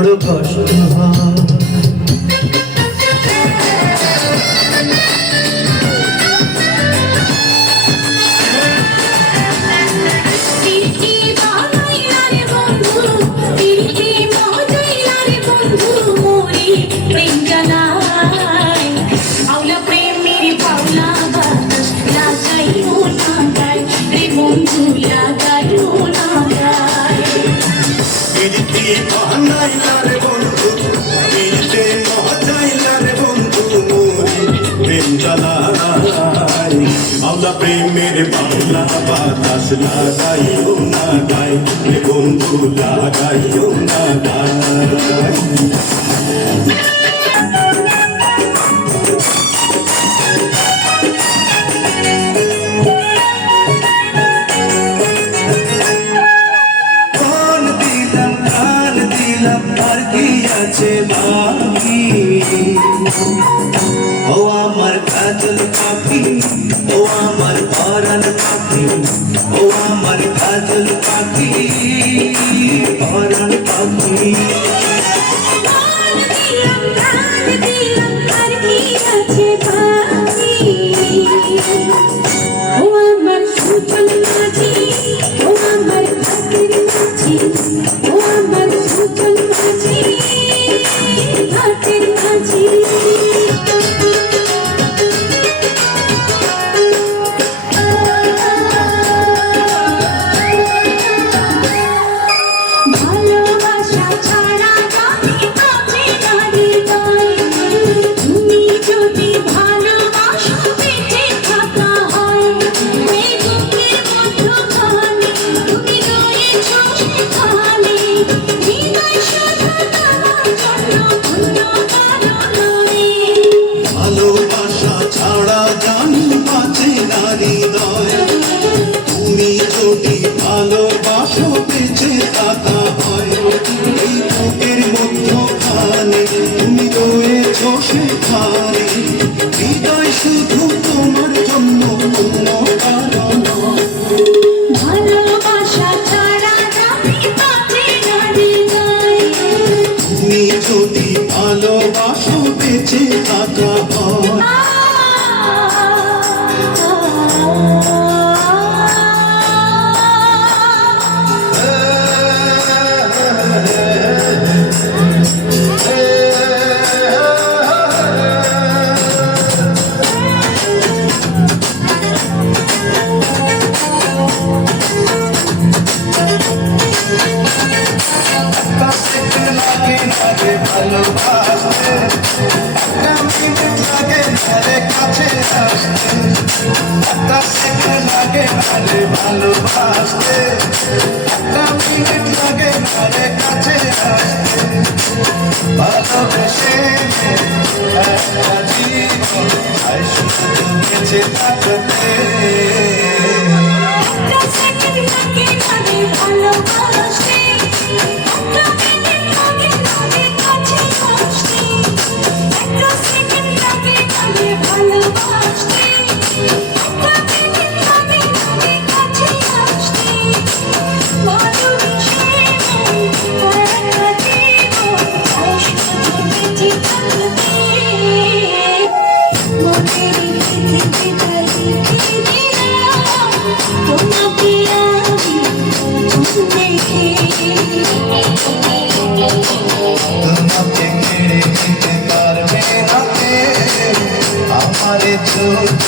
বড় কষ্ট হয়। আওলা প্রেমের বাংলা বাতাস লাগাইও না গাই রে বন্ধু লাগাইও না গাই। আর কি আছে বাকি ও আমার কাজল পাখি ও আমার পরাণ পাখি ও আমার কাজল পাখি পরাণ পাখি ভালোবাসো বেঁচে থাকা হয় এই বুকের মধ্যখানে তুমি রয়েছো সেখানে হৃদয় শুধু তোমার জন্য অন্য কারণ ভালোবাসা ছাড়া যাবে বাঁচে না হৃদয় তুমি যদি ভালোবাসো বেঁচে থাকা হয় ভালোবাসতে একটা মিনিট লাগে ধারে কাছে আসতে একটা সেকেন্ড লাগে ধারে ভালোবাসতে একটা মিনিট লাগে ধারে কাছে আসতে ভালোবেসে একটা জীবন আর শুধু বেঁচে থাকতে একটা সেকেন্ড লাগে মানে ভালোবাসতে তোমাকে কেড়ে নিতে পারবে না আমার ছোট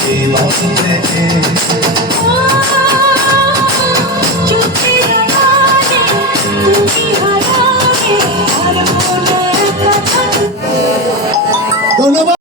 জীবন থেকে